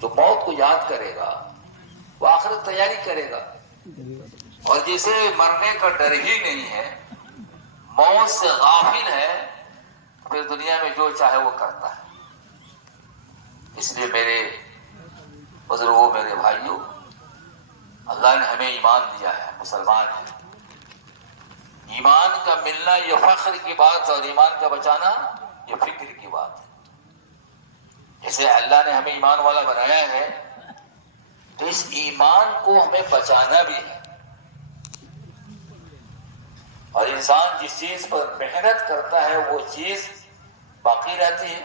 جو موت کو یاد کرے گا وہ آخرت تیاری کرے گا، اور جسے مرنے کا ڈر ہی نہیں ہے، موت سے غافل ہے، پھر دنیا میں جو چاہے وہ کرتا ہے۔ اس لیے میرے بزرگوں، میرے بھائیوں، اللہ نے ہمیں ایمان دیا ہے، مسلمان ہیں۔ ایمان کا ملنا یہ فخر کی بات ہے، اور ایمان کا بچانا یہ فکر کی بات ہے۔ جیسے اللہ نے ہمیں ایمان والا بنایا ہے، تو اس ایمان کو ہمیں بچانا بھی ہے۔ اور انسان جس چیز پر محنت کرتا ہے وہ چیز باقی رہتی ہے۔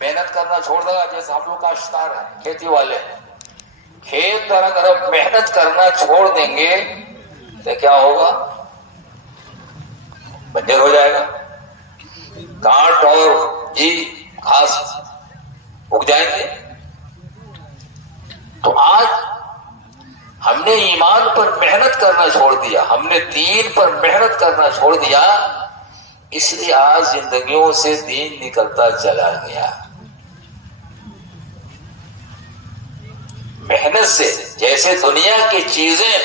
محنت کرنا چھوڑ دے گا، جیسے ہم لوگ کاشتکار ہیں، کھیتی والے ہیں، کھیت پر اگر آپ محنت کرنا چھوڑ دیں گے تو کیا ہوگا؟ بنجر ہو جائے گا، کانٹ اور گھاس اگ جائیں گے۔ تو آج ہم نے ایمان پر محنت کرنا چھوڑ دیا، ہم نے دین پر محنت کرنا چھوڑ دیا، اس لیے آج زندگیوں سے دین نکلتا چلا گیا۔ محنت سے جیسے دنیا کی چیزیں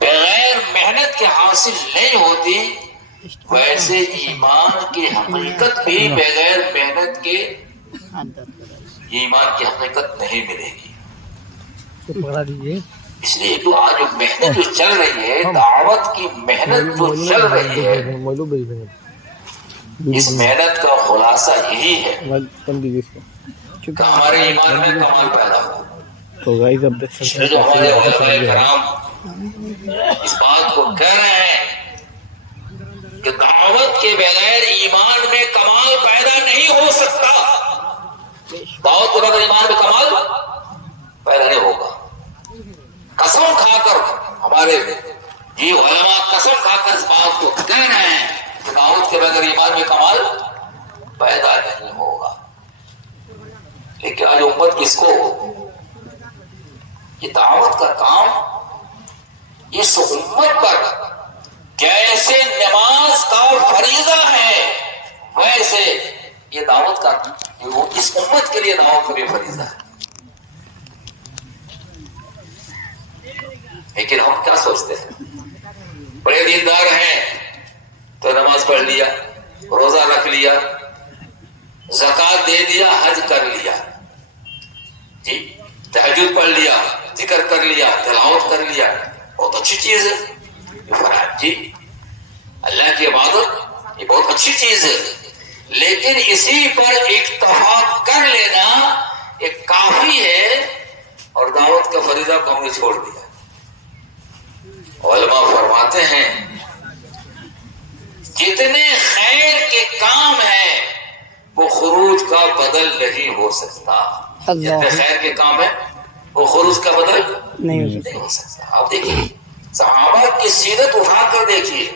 بغیر محنت کے حاصل نہیں ہوتی، ویسے ایمان کی حقیقت بھی بغیر محنت کے ایمان کی حقیقت نہیں ملے گی۔ اس لیے تو آج محنت جو چل رہی ہے، دعوت کی محنت جو چل رہی ہے، اس محنت کا خلاصہ یہی ہے کہ ہمارے ایمان میں کمال پیدا ہو۔ اس لیے جو ہمارے علماء کرام اس بات کو کہہ رہے ہیں کہ دعوت کے بغیر ایمان میں کمال پیدا نہیں ہو سکتا، دعوت کے بغیر ایمان میں کمال پیدا نہیں ہوگا۔ قسم کھا کر ہمارے علماء قسم کھا کر اس بات کو کہہ رہے ہیں کہ دعوت کے بغیر ایمان میں کمال پیدا نہیں ہوگا۔ لیکن آج امت کس کو یہ دعوت کا کام اس امت پر جیسے نماز کا فریضہ ہے، ویسے یہ دعوت کا اس امت کے لیے دعوت کا بھی فریضہ ہے۔ لیکن ہم کیا سوچتے ہیں؟ بڑے دیندار ہیں تو نماز پڑھ لیا، روزہ رکھ لیا، زکوٰۃ دے دیا، حج کر لیا، جی تہجد پڑھ لیا، ذکر کر لیا، تلاوت کر لیا، بہت اچھی چیز ہے یہ فرائض، جی اللہ کی عبادت یہ بہت اچھی چیز ہے، لیکن اسی پر اکتفا کر لینا ایک کافی ہے، اور دعوت کا فریضہ کو ہم نے چھوڑ دیا۔ علماء فرماتے ہیں جتنے خیر کے کام ہیں وہ خروج کا بدل نہیں ہو سکتا۔ جتنے خیر کے کام ہیں وہ خروج کا بدل نہیں ہو سکتا۔ آپ دیکھیے صحابہ کی سیرت اٹھا کر دیکھیے،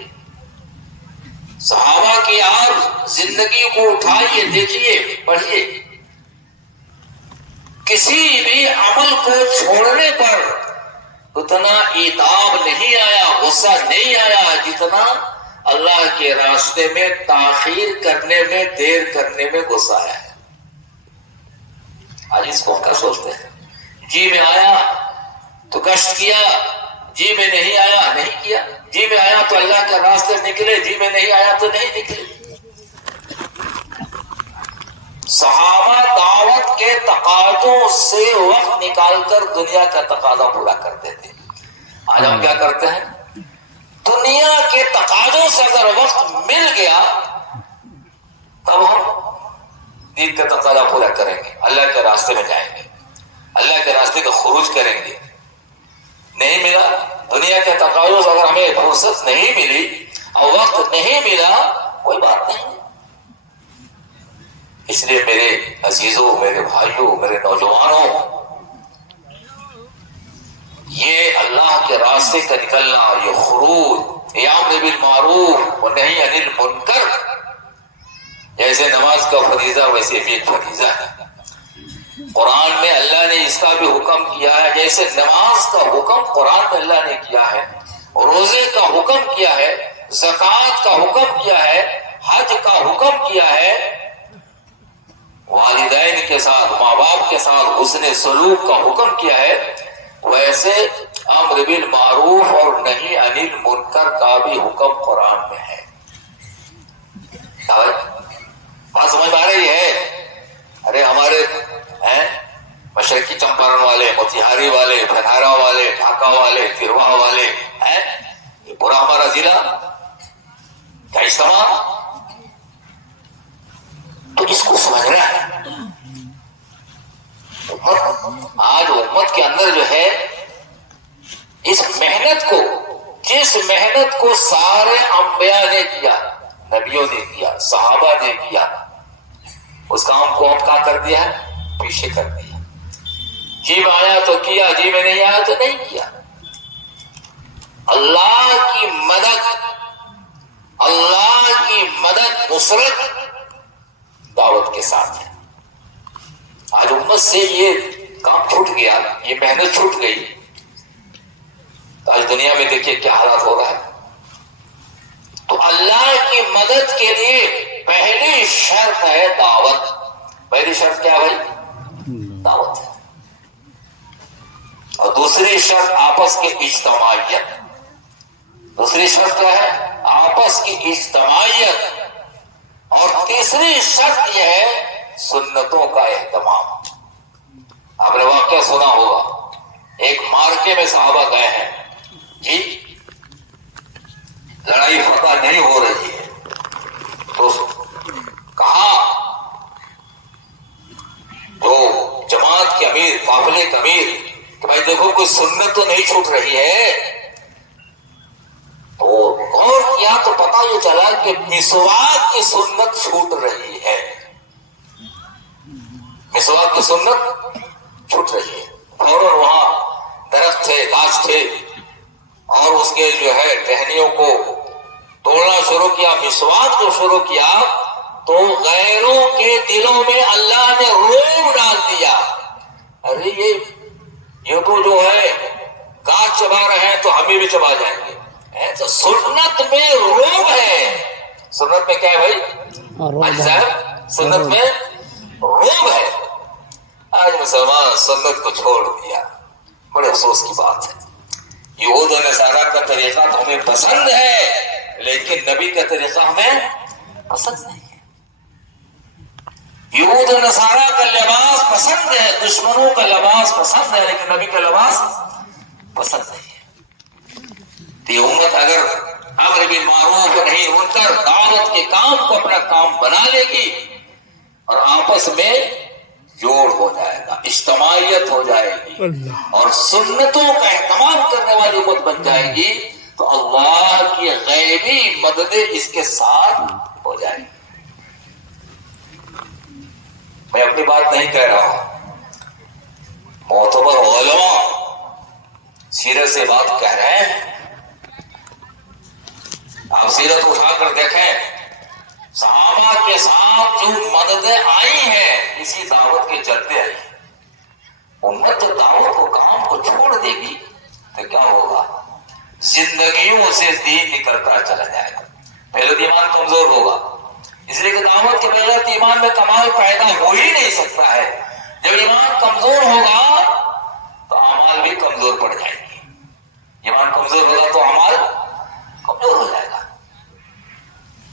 صحابہ کی آپ زندگی کو اٹھائیے، دیکھیے، پڑھیے، کسی بھی عمل کو چھوڑنے پر اتنا عتاب نہیں آیا، غصہ نہیں آیا جتنا اللہ کے راستے میں تاخیر کرنے میں، دیر کرنے میں غصہ آیا ہے۔ آج اس کو کیا سوچتے ہیں؟ جی میں آیا تو کشٹ کیا، جی میں نہیں آیا نہیں کیا، جی میں آیا تو اللہ کے راستے نکلے، جی میں نہیں آیا تو نہیں نکلے۔ صحابہ دعوت کے تقاضوں سے وقت نکال کر دنیا کا تقاضا پورا کرتے تھے۔ آج ہم کیا کرتے ہیں؟ دنیا کے تقاضوں سے اگر وقت مل گیا تب ہم دین کا تقاضا پورا کریں گے، اللہ کے راستے میں جائیں گے، اللہ کے راستے کا خروج کریں گے۔ نہیں ملا دنیا کے تقاضوں سے، اگر ہمیں فرصت نہیں ملی اور وقت نہیں ملا، کوئی بات نہیں۔ اس لیے میرے عزیزوں، میرے بھائیوں، میرے نوجوانوں، یہ اللہ کے راستے کا نکلنا، یہ خروج، امر بالمعروف و نہی عن المنکر، جیسے نماز کا فریضہ ویسے بھی ایک فریضہ ہے۔ قرآن میں اللہ نے اس کا بھی حکم کیا ہے، جیسے نماز کا حکم قرآن میں اللہ نے کیا ہے، روزے کا حکم کیا ہے، زکوٰۃ کا حکم کیا ہے، حج کا حکم کیا ہے، والدین کے ساتھ، ماں باپ کے ساتھ حسن سلوک کا حکم کیا ہے، ویسے امر بالمعروف اور نہی عن المنکر کا بھی حکم قرآن میں ہے۔ بات سمجھ میں آ رہی ہے؟ ارے ہمارے مشرقی چمپارن والے، موتیہاری والے، بھنارا والے، ڈھاکہ والے، پھروا والے، یہ پورا ہمارا ضلع کا اجتماع، تو اس کو سمجھنا ہے۔ آج امت کے اندر جو ہے اس محنت کو، جس محنت کو سارے انبیاء نے کیا، نبیوں نے کیا، صحابہ نے کیا، اس کام کو ہم کہاں کر دیا ہے؟ پیچھے کر دیا۔ جی میں آیا تو کیا، جی میں نہیں آیا تو نہیں کیا۔ اللہ کی مدد نصرت دعوت کے ساتھ ہے۔ آج امت سے یہ کام چھوٹ گیا، یہ محنت چھوٹ گئی، تو آج دنیا میں دیکھیے کیا حالات ہو رہا ہے۔ تو اللہ کی مدد کے لیے پہلی شرط ہے دعوت۔ پہلی شرط کیا بھائی؟ دعوت ہے۔ اور دوسری شرط آپس کی اجتماعیت۔ دوسری شرط کیا ہے؟ آپس کی اجتماعیت۔ اور تیسری شرط یہ ہے سنتوں کا اہتمام۔ آپ نے واقعہ سنا ہوگا، ایک مارکے میں صحابہ گئے ہیں، جی لڑائی فتح نہیں ہو رہی ہے، تو کہا جو جماعت کے امیر، قافلے کے امیر، کہ بھائی دیکھو کوئی سنت تو نہیں چھوٹ رہی ہے۔ تو غور کیا تو پتہ یہ چلا کہ مسواک کی سنت چھوٹ رہی ہے۔ مسواک کی سنت چھوٹ رہی ہے۔ فوراً وہاں درخت تھے، گاچھ تھے، اور اس کے جو ہے ٹہنیوں کو توڑنا شروع کیا، مسواک جو شروع کیا تو غیروں کے دلوں میں اللہ نے رعب ڈال دیا۔ ارے یہ تو جو ہے گاچھ چبا رہے ہیں تو ہمیں بھی چبا جائیں گے۔ تو سنت میں رعب ہے۔ سنت میں کیا ہے بھائی؟ سنت میں رعب ہے۔ آج مسلمان سنت کو چھوڑ دیا، بڑے افسوس کی بات ہے۔ یہود و نصارہ کا طریقہ تو ہمیں پسند ہے، لیکن نبی کا طریقہ ہمیں پسند نہیں ہے۔ یہود و نصارہ کا لباس پسند ہے، دشمنوں کا لباس پسند ہے، لیکن نبی کا لباس پسند نہیں ہے۔ تو یہ امت اگر امر بالمعروف و نہی عن المنکر دعوت کے کام کو اپنا کام بنا لے گی اور آپس میں جوڑ ہو جائے گا، اجتماعیت ہو جائے گی اور سنتوں کا اہتمام کرنے والی امت بن جائے گی، تو اللہ کی غیبی مدد اس کے ساتھ ہو جائے گی۔ میں اپنی بات نہیں کہہ رہا ہوں، معتبر علماء سیرت سے بات کہہ رہے ہیں۔ آپ سیرت اٹھا کر دیکھیں، صحابہ کے ساتھ جو مددیں آئی ہیں اسی دعوت کے چلتے آئی ہیں۔ امت تو دعوت کو کام کو چھوڑ دے گی تو کیا ہوگا؟ زندگیوں سے دین نکلتا چلا جائے گا۔ پہلے تو ایمان کمزور ہوگا، اس لیے کہ دعوت کے بغیر ایمان میں کمال پیدا ہو ہی نہیں سکتا ہے۔ جب ایمان کمزور ہوگا تو اعمال بھی کمزور پڑ جائیں گے۔ ایمان کمزور ہوگا تو اعمال کمزور ہو جائے گا۔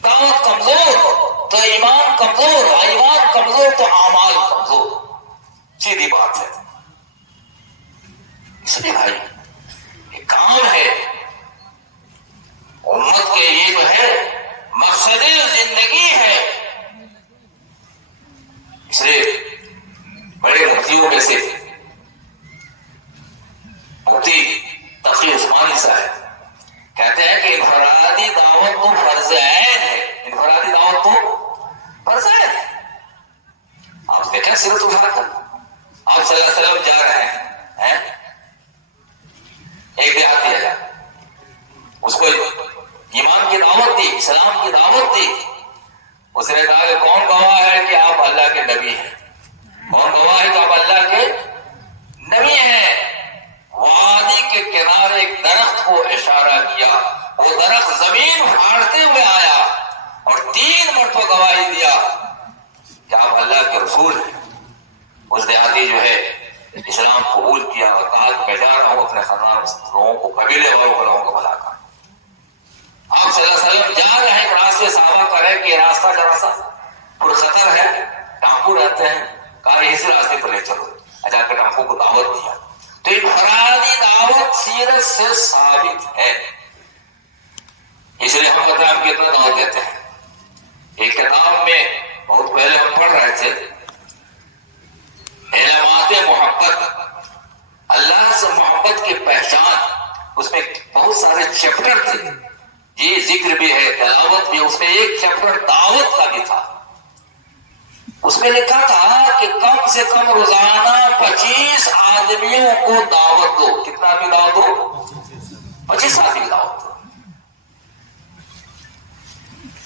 دعوت کمزور تو ایمان کمزور، ایمان کمزور تو اعمال کمزور، سیدھی بات ہے۔ اس لیے بھائی یہ کام ہے امت کے، یہ جو ہے مقصد زندگی ہے۔ اس لیے بڑے مفتیوں میں سے مفتی تقی عثمانی صاحب کہتے ہیں کہ انفرادی دعوت تو فرض عین ہے۔ انفرادی دعوت تو فرض عین ہے۔ آپ دیکھیں سیرت اٹھا کر، آپ صلی اللہ علیہ وسلم جا رہے ہیں، ایک دیہاتی ہے، اس کو ایمان کی دعوت دی، اسلام کی دعوت دی۔ اس نے کہا کہ کون گواہ ہے کہ آپ اللہ کے نبی ہیں؟ کون گواہ ہے کہ آپ اللہ کے نبی ہیں؟ وادی کے کنارے ایک درخت کو اشارہ کیا، وہ درخت زمین پھاڑتے ہوئے آیا اور 3 مرتبہ گواہی دیا کہ آپ اللہ کے رسول ہیں۔ اس دیہاتی جو ہے اسلام قبول کیا اور کہا کہ میں جا رہا ہوں اپنے خاندان لوگوں کو، قبیلے والوں کو بلا کر. آپ صلی اللہ علیہ وسلم جا رہے ہیں، راستے صحابہ کا ہے کہ یہ راستہ ذرا سا پرخطر ہے، ٹاپو رہتے ہیں، کہا اسی راستے پر لے چلو. جا کے ٹاپو کو دعوت دیا. تو انفرادی دعوت سیرت سے ثابت ہے، اس لیے ہم بتائیں کہ اتنا دعوت دیتے ہیں. ایک کتاب میں بہت پہلے ہم پڑھ رہے تھے، علامات محبت، اللہ سے محبت کی پہچان، اس میں بہت سارے چیپٹر تھے. یہ ذکر بھی ہے، تلاوت بھی. اس میں ایک چیپٹر دعوت کا بھی تھا. اس میں لکھا تھا کہ کم سے کم روزانہ 25 آدمیوں کو دعوت دو. کتنا بھی دعوت دو؟ 25 آدمی دعوت دو.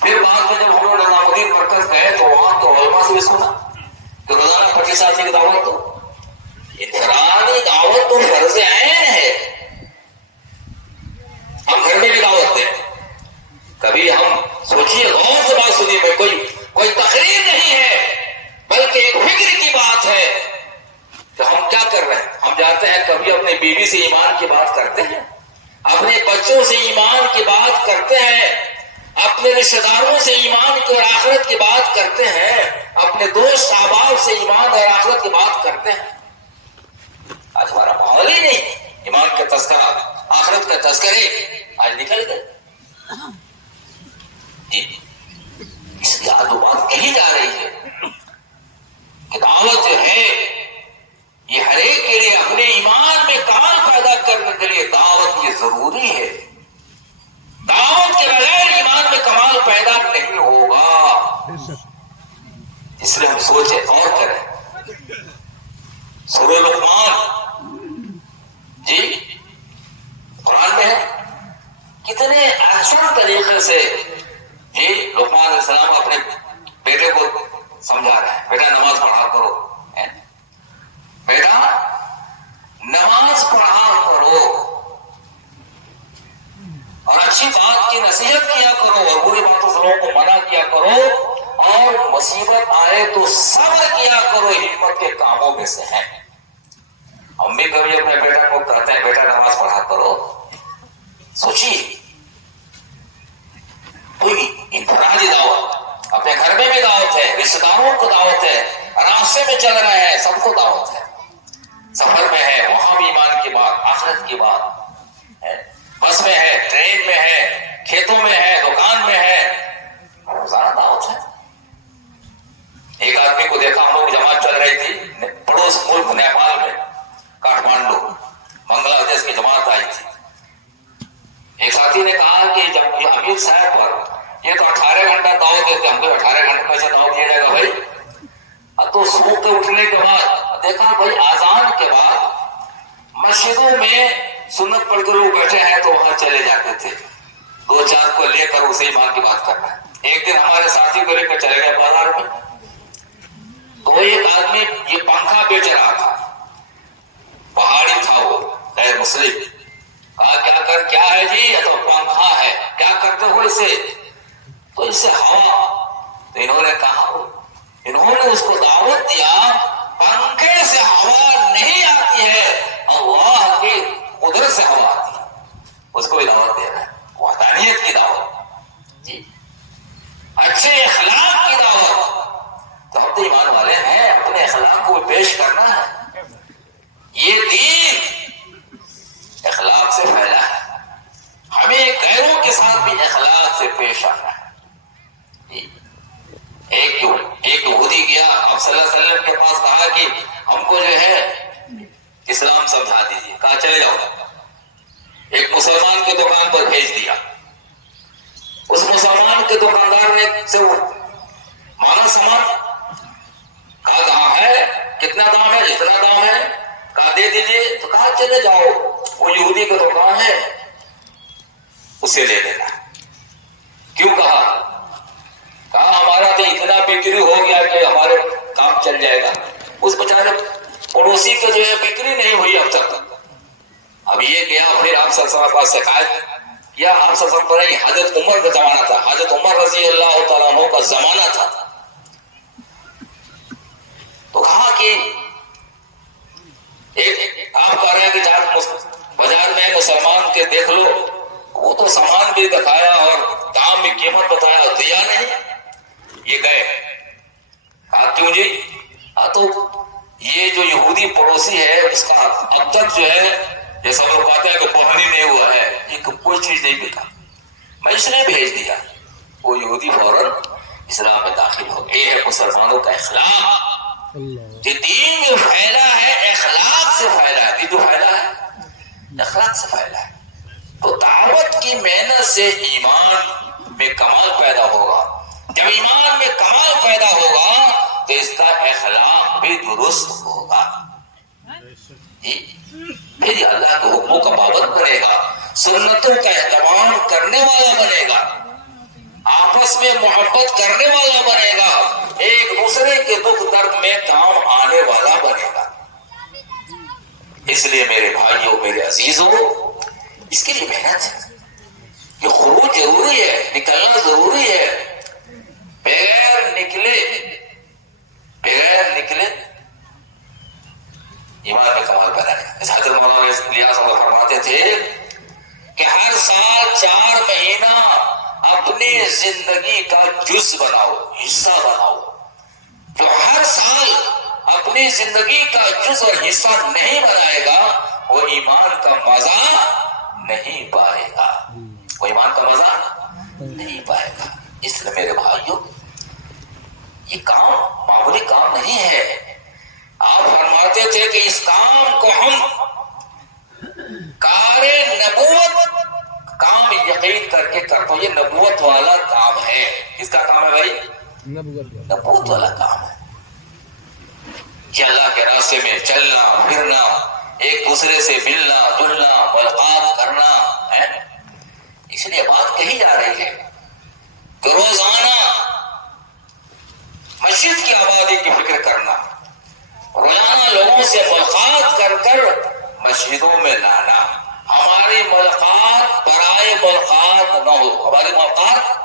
پھر بعد میں جب ہم لوگ نظامالدین مرکز گئے تو وہاں تو علماء سے بھی سنا کہ روزانہ 25 آدمی کی دعوت دو. انفرادی دعوت تو فرض عین ہے. ہم گھر میں بھی دعوت دیں. کبھی ہم سوچیے، غور سے بات سنیے، میں کوئی تقریر نہیں ہے بلکہ ایک فکر کی بات ہے کہ ہم کیا کر رہے ہیں. ہم جاتے ہیں کبھی اپنے بیوی سے ایمان کی بات کرتے ہیں، اپنے بچوں سے ایمان کی بات کرتے ہیں، اپنے رشتہ داروں سے ایمان کی اور آخرت کی بات کرتے ہیں، اپنے دوست احباب سے ایمان اور آخرت کی بات کرتے ہیں. آج ہمارا ماحول ہی نہیں. ایمان کا تذکرہ، آخرت کا تذکرے آج نکل گئے. اس لیے آج وہ بات کہی جا رہی ہے کہ دعوت جو ہے یہ ہر ایک کے لیے اپنے ایمان میں کمال پیدا کرنے کے لیے دعوت یہ ضروری ہے. دعوت کے بغیر ایمان میں کمال پیدا نہیں ہوگا. اس لیے ہم سوچیں اور کریں. سورہ لقمان جی قرآن میں ہے، کتنے اچھا طریقے سے جی لقمان علیہ السلام اپنے بیٹے کو سمجھا رہے ہیں. بیٹا نماز پڑھا کرو، بیٹا نماز پڑھا کرو، اور اچھی بات کی نصیحت کیا کرو اور بری باتوں سے لوگوں کو منع کیا کرو، اور مصیبت آئے تو صبر کیا کرو. ہمت کے کاموں میں سے ہے. ہم بھی کبھی اپنے بیٹا کو کہتے ہیں بیٹا نماز پڑھا کرو. سوچیے، کوئی انفرادی دعوت، اپنے گھر میں بھی دعوت ہے، رشتہ داروں کو دعوت ہے، راستے میں چل رہے ہیں سب کو دعوت ہے، سفر میں ہے وہاں بھی ایمان کی بات، آخرت کی بات ہے، بس میں ہے، ٹرین میں ہے، کھیتوں میں ہے، دکان میں ہے، روزانہ دعوت ہے. ایک آدمی کو دیکھا، ہم لوگ جماعت چل رہی تھی پڑوس ملک نیپال میں، کاٹمانڈو، بنگلہ دیش کی جماعت آئی تھی. ایک ساتھی نے کہا کہ جب امیر صاحب پر یہ تو 18 گھنٹہ دعوت دیتے ہیں، ہم کو 18 گھنٹے پیسہ دعوت دیا جائے گا بھائی. تو صبح کے اٹھنے کے بعد دیکھا بھائی آذان کے بعد مسجدوں میں سنت پڑھ کے لوگ بیٹھے ہیں تو وہاں چلے جاتے تھے 2-4 کو لے کر اسے ایمان کی بات کرنا ہے. ایک دن ہمارے ساتھی کو لے کر چلے گئے بازار میں، تو ایک آدمی یہ پنکھا بیچ رہا تھا، پہاڑی تھا، وہ غیر مسلم. کہا کیا ہے جی؟ یہ تو پنکھا ہے. کیا کرتے ہو اسے؟ تو اس سے ہوا. تو انہوں نے کہا، انہوں نے اس کو دعوت دیا، پنکھے سے ہوا نہیں آتی ہے، اللہ کی قدرت سے ہوا آتی ہے. اس کو بھی دعوت دے رہا ہے، وحدانیت کی دعوت جی، اچھے اخلاق کی دعوت. تو ہم تو ایمان والے ہیں، اپنے اخلاق کو پیش کرنا ہے. یہ دین اخلاق سے پھیلا ہے، ہمیں غیروں کے ساتھ بھی اخلاق سے پیش آنا ہے. ایک یہودی گیا آپ صلی اللہ علیہ وسلم کے پاس، کہا کہ ہم کو جو ہے اسلام سمجھا دیجیے. کہا چلے جاؤ. ایک مسلمان کی دکان پر بھیج دیا. اس مسلمان کے دکاندار نے سے مانا سامان، کہا کہاں ہے، کتنا دام ہے، اتنا دام ہے، کہا دے دیجیے. تو کہا چلے جاؤ، وہ یہودی کا دکان ہے اسے لے لینا. کیوں؟ کہا ہمارا تو اتنا بکری ہو گیا کہ ہمارے کام چل جائے گا. اس بیچارے پڑوسی کے جو ہے بکری نہیں ہوئی اب تک. اب یہ گیا پھر آپ صلی اللہ علیہ وسلم سے شکایت کیا. آپ صلی اللہ علیہ وسلم پر حضرت عمر کا زمانہ تھا، حضرت عمر رضی اللہ تعالیٰ عنہ کا زمانہ تھا. تو کہا کہ تو یہ جو یہودی پڑوسی ہے اس کا اب تک جو ہے جیسا لوگ کہتے ہیں کہ بہانی نہیں ہوا ہے، ایک کوئی چیز نہیں بکا، میں اس نے بھیج دیا، وہ یہودی فوراً اسلام میں داخل ہو گئے۔ یہ ہے مسلمانوں کا اخلاق، کہ دین جو پھیلا ہے اخلاق سے پھیلا ہے، دین جو پھیلا ہے اخلاق سے پھیلا ہے۔ تو دعوت کی محنت سے ایمان میں کمال پیدا ہوگا، جب ایمان میں کمال پیدا ہوگا تو اس کا اخلاق بھی درست ہوگا، پھر اللہ کے حکموں کا پابند بنے گا، سنتوں کا اہتمام کرنے والا بنے گا، آپس میں محبت کرنے والا بنے گا، ایک دوسرے کے دکھ درد میں کام آنے والا بنے گا۔ اس لیے میرے بھائیوں، میرے عزیزوں، اس کے لیے محنت ہے، یہ خروج ضروری ہے، نکلنا ضروری ہے، بغیر نکلے ایمان میں کمال پیدا نہیں۔ حضرت مولانا الیاس صاحب فرماتے تھے کہ ہر سال 4 مہینہ اپنی زندگی کا جز بناؤ، حصہ بناؤ۔ جو ہر سال اپنی زندگی کا جز اور حصہ نہیں بنائے گا وہ ایمان کا مزہ نہیں پائے گا، وہ ایمان کا مزہ نہیں پائے گا۔ اس لیے میرے بھائیوں، یہ کام معمولی کام نہیں ہے۔ آپ فرماتے تھے کہ اس کام کو ہم کار نبوت کام یقین کر کے کرتا ہوں، یہ نبوت والا کام ہے۔ کس کا کام ہے بھائی؟ نبوت والا کام ہے، کہ اللہ کے راستے میں چلنا پھرنا، ایک دوسرے سے ملنا جلنا، ملاقات کرنا ہے۔ اس لیے بات کہی جا رہی ہے کہ روزانہ مسجد کی آبادی کی فکر کرنا، روزانہ لوگوں سے ملاقات کر کر مسجدوں میں لانا، ہماری ملاقات برائے ملاقات نہ ہو، ہماری ملاقات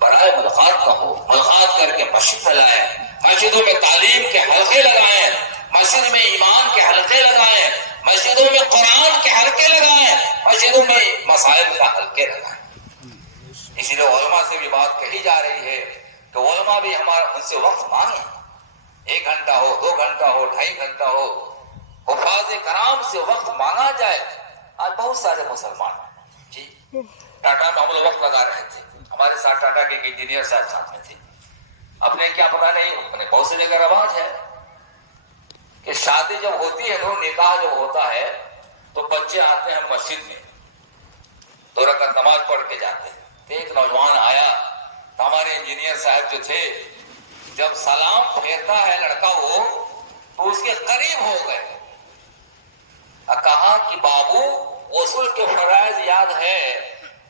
برائے ملاقات نہ ہو، ملاقات کر کے مسجد میں لائیں، مسجدوں میں تعلیم کے حلقے لگائیں، مسجد میں ایمان کے حلقے لگائیں، مسجدوں میں قرآن کے حلقے لگائیں، مسجدوں میں مسائل کا حلقے لگائیں۔ اسی لیے علماء سے بھی بات کہی جا رہی ہے کہ علماء بھی ان سے وقت مانگیں، 1 گھنٹہ ہو، 2 گھنٹہ ہو، 2.5 گھنٹہ ہو، حفاظ کرام سے وقت مانگا جائے۔ آج بہت سارے مسلمان جی ٹاٹا میں ہم لوگ وقت لگا رہے تھے، ہمارے ساتھ ٹاٹا کے ایک انجینئر صاحب ساتھ میں تھے، اپنے کیا پتا نہیں، اپنے بہت سی جگہ رواج ہے کہ شادی جب ہوتی ہے، نکاح جب ہوتا ہے تو بچے آتے ہیں مسجد میں، 2 رکعت نماز پڑھ کے جاتے ہیں۔ تو ایک نوجوان آیا، ہمارے انجینئر صاحب جو تھے، جب سلام پھیرتا ہے لڑکا وہ، تو اس کے قریب ہو گئے، کہا کہ بابو غسل کے فرائض یاد ہے؟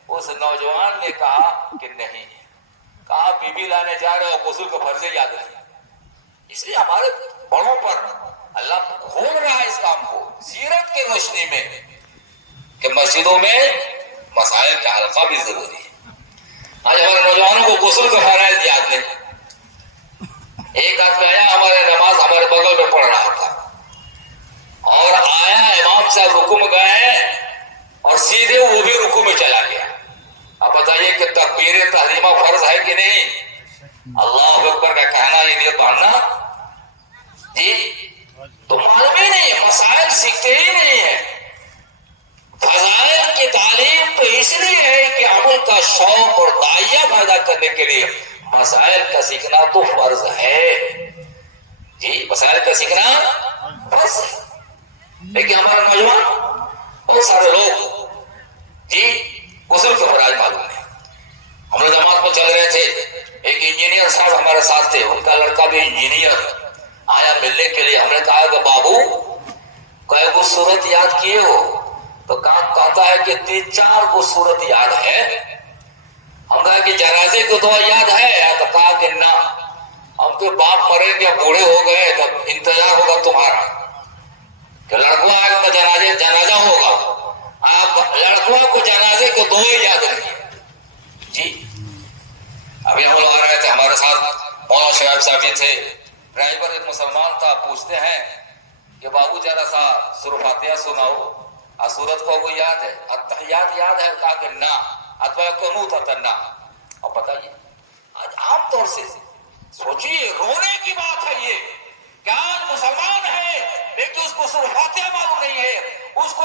اس نوجوان نے کہا کہ نہیں۔ کہا بی بی لانے جا رہے ہو، غسل کا فرض یاد نہیں۔ اس لیے ہمارے بڑوں پر اللہ کھول رہا ہے اس کام کو سیرت کی روشنی میں، کہ مسجدوں میں مسائل کا حلقہ بھی ضروری ہے۔ آج ہمارے نوجوانوں کو غسل کا فرائض یاد نہیں۔ ایک آدمی آیا، ہمارے نماز ہمارے بغل میں پڑھ رہا تھا، اور آیا امام صاحب رکوع میں گئے اور سیدھے وہ بھی رکوع میں چلا گیا۔ اب بتائیے کہ تکبیر تحریمہ فرض ہے کہ نہیں؟ اللہ اکبر کا کہنا، یہ نہیں پڑھنا جی، تو معلوم ہی نہیں ہے، مسائل سیکھتے ہی نہیں ہے۔ فضائل کی تعلیم تو اس لیے ہے کہ عمل کا شوق اور داعیہ پیدا کرنے کے لیے، مسائل کا سیکھنا تو فرض ہے جی، مسائل کا سیکھنا فرض ہے۔ لیکن ہمارے نوجوان بہت سارے لوگ جی غسل کے فرائض معلوم نہیں۔ ہم لوگ جماعت میں چل رہے تھے، ایک انجینئر صاحب ہمارے ساتھ تھے، ان کا لڑکا بھی انجینئر آیا ملنے کے لیے۔ ہم نے کہا کہ بابو کوئی وہ صورت یاد کیے ہو؟ تو کہتا ہے کہ 3-4 وہ صورت یاد ہے۔ ہم کہا کہ جنازے کو دعا یاد ہے؟ تو کہا کہ نہ، ہم تو باپ مرے گے، بوڑھے ہو گئے، تب انتظار ہوگا تمہارا کہ لڑکوا کا جنازہ ہوگا، آپ لڑکوا کو جنازے کو دعا یاد رکھیے جی۔ ابھی ہم لوگ آ رہے تھے، ہمارے ساتھ مولانا شعیب صاحب جی تھے، ڈرائیور ایک مسلمان تھا، پوچھتے ہیں کہ بابو ذرا سا سورہ فاتحہ سناؤ، سورت کو کوئی یاد ہے؟ التحیات یاد ہے؟ کہا کہ نہ، اتوا قنوت اتنا۔ اور بتائیے آج عام طور سے سوچیے، رونے کی بات ہے یہ، کیا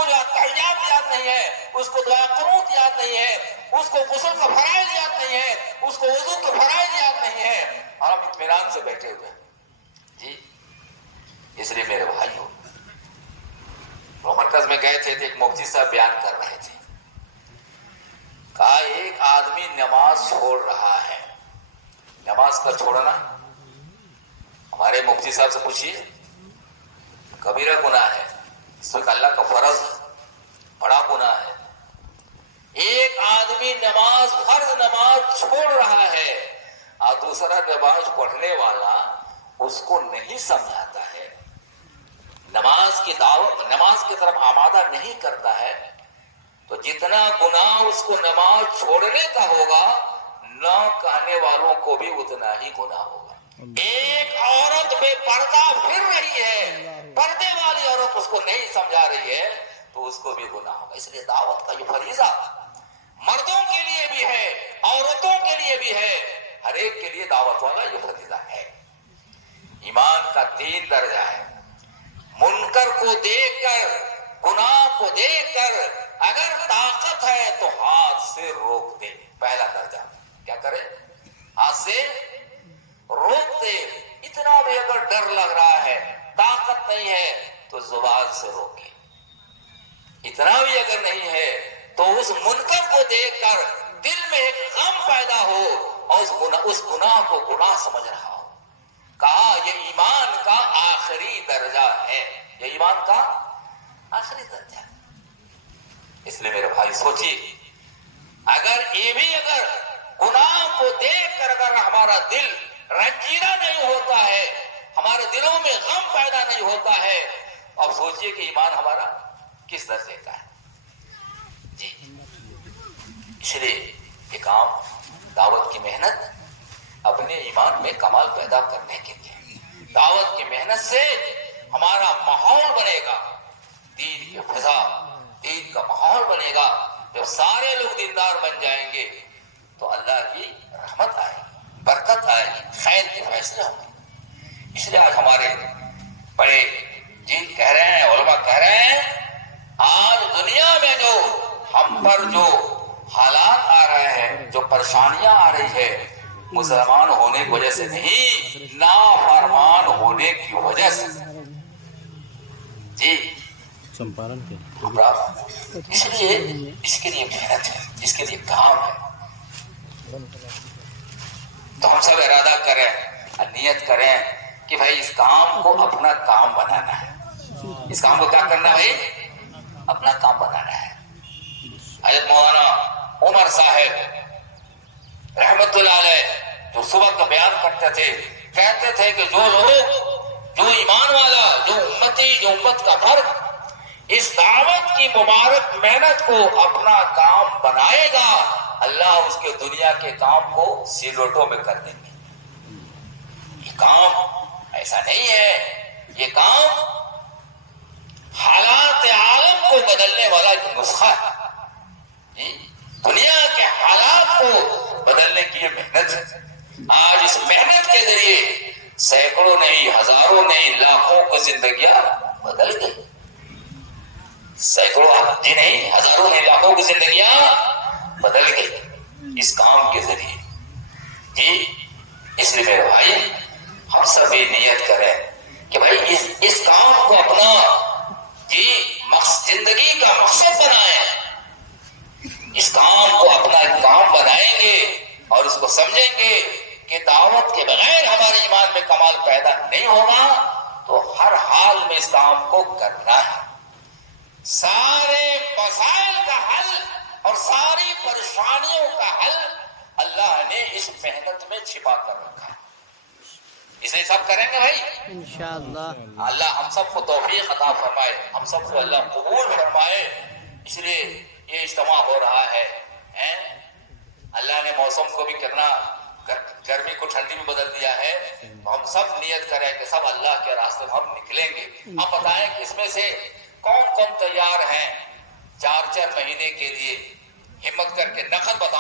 کو جو تحیات یاد نہیں ہے، اس کو دعا قنوت یاد نہیں ہے، اس کو غسل کا فرائض یاد نہیں ہے، اس کو وضو کا فرائض یاد نہیں ہے، اور ہم اطمینان سے بیٹھے ہوئے جی۔ اس لیے میرے بھائیوں، وہ مرکز میں گئے تھے تو ایک مفتی صاحب بیان کر رہے تھے، کہا ایک آدمی نماز چھوڑ رہا ہے۔ نماز کا چھوڑنا ہمارے مفتی صاحب سے پوچھیے، کبیرہ گناہ ہے، اس میں اللہ کا فرض بڑا گناہ ہے۔ ایک آدمی نماز، فرض نماز چھوڑ رہا ہے، اور دوسرا نماز پڑھنے والا اس کو نہیں سمجھاتا ہے، نماز کی دعوت، نماز کی طرف آمادہ نہیں کرتا ہے، تو جتنا گناہ اس کو نماز چھوڑنے کا ہوگا، نہ کہنے والوں کو بھی اتنا ہی گناہ ہوگا۔ ایک عورت بے پردہ پھر رہی ہے، پردے والی عورت اس کو نہیں سمجھا رہی ہے، تو اس کو بھی گناہ ہوگا۔ اس لیے دعوت کا یہ فریضہ مردوں کے لیے بھی ہے، عورتوں کے لیے بھی ہے، ہر ایک کے لیے دعوت والا یہ فریضہ ہے۔ ایمان کا 3 درجہ ہے۔ منکر کو دیکھ کر، گناہ کو دیکھ کر اگر طاقت ہے تو ہاتھ سے روک دے، پہلا درجہ۔ کیا کرے؟ ہاتھ سے روک دے۔ اتنا بھی اگر ڈر لگ رہا ہے، طاقت نہیں ہے، تو زبان سے روکے۔ اتنا بھی اگر نہیں ہے تو اس منکر کو دیکھ کر دل میں ایک غم پیدا ہو، اور اس گناہ کو گناہ سمجھ رہا ہو۔ کہا یہ ایمان کا آخری درجہ ہے، یہ ایمان کا آخری درجہ ہے۔ اس لیے میرے بھائی سوچیے، اگر یہ بھی اگر گناہ کو دیکھ کر اگر ہمارا دل رنجیدہ نہیں ہوتا ہے، ہمارے دلوں میں غم پیدا نہیں ہوتا ہے، اب سوچیے کہ ایمان ہمارا کس درجے کا ہے جی۔ اس لیے یہ کام، دعوت کی محنت اپنے ایمان میں کمال پیدا کرنے کے لیے، دعوت کی محنت سے ہمارا ماحول بنے گا، دین کی فضا، دین کا ماحول بنے گا۔ جب سارے لوگ دیندار بن جائیں گے تو اللہ کی رحمت آئے گی، برکت آئے گی، خیر کے فیصلے ہوں گے۔ اس لیے آج ہمارے بڑے جن کہہ رہے ہیں، علماء کہہ رہے ہیں، آج دنیا میں جو ہم پر جو حالات آ رہے ہیں، جو پریشانیاں آ رہی ہے، مسلمان ہونے کی وجہ سے نہیں، نافرمان ہونے کی وجہ سے جی۔ اس لیے اس کے لیے محنت ہے، اس کے لیے کام ہے۔ تو ہم سب ارادہ کریں، نیت کریں کہ بھائی اس کام کو اپنا کام بنانا ہے۔ اس کام کو کیا کرنا ہے بھائی؟ اپنا کام بنانا ہے۔ حضرت مولانا عمر صاحب رحمت اللہ علیہ جو صبح کا بیان کرتے تھے، کہتے تھے کہ جو لوگ، جو ایمان والا، جو امتی، جو امت کا فرد اس دعوت کی مبارک محنت کو اپنا کام بنائے گا، اللہ اس کے دنیا کے کام کو سیلوٹوں میں کر دیں گے۔ یہ کام ایسا نہیں ہے، یہ کام حالات عالم کو بدلنے والا ایک نسخہ ہے جی۔ دنیا کے حالات کو بدلنے کی یہ محنت ہے۔ آج اس محنت کے ذریعے سینکڑوں نہیں، ہزاروں نہیں، لاکھوں کی زندگیاں بدل گئی۔ سینکڑوں جی نہیں، ہزاروں نہیں، لاکھوں کی زندگیاں بدل گئی اس کام کے ذریعے جی۔ اس لیے میرے بھائی ہم سب یہ نیت کریں کہ بھائی اس کام کو اپنا جی زندگی کا مقصد بنائیں، اس کام کو اپنا کام بنائیں گے اور اس کو سمجھیں گے کہ دعوت کے بغیر ہمارے ایمان میں کمال پیدا نہیں ہوگا، تو ہر حال میں اس کام کو کرنا ہے۔ سارے مسائل کا حل اور ساری پریشانیوں کا حل اللہ نے اس محنت میں چھپا کر رکھا ہے۔ اسے سب کریں گے بھائی انشاءاللہ۔ اللہ ہم سب کو توفیق عطا فرمائے، ہم سب کو اللہ قبول فرمائے۔ اس لیے یہ اجتماع ہو رہا ہے، اللہ نے موسم کو بھی کرنا، گرمی کو ٹھنڈی میں بدل دیا ہے۔ ہم سب نیت کریں کہ سب اللہ کے راستے میں ہم نکلیں گے۔ آپ بتائیں کہ اس میں سے کون کون تیار ہیں 4 مہینے کے لیے؟ ہمت کر کے نقد بتائیں۔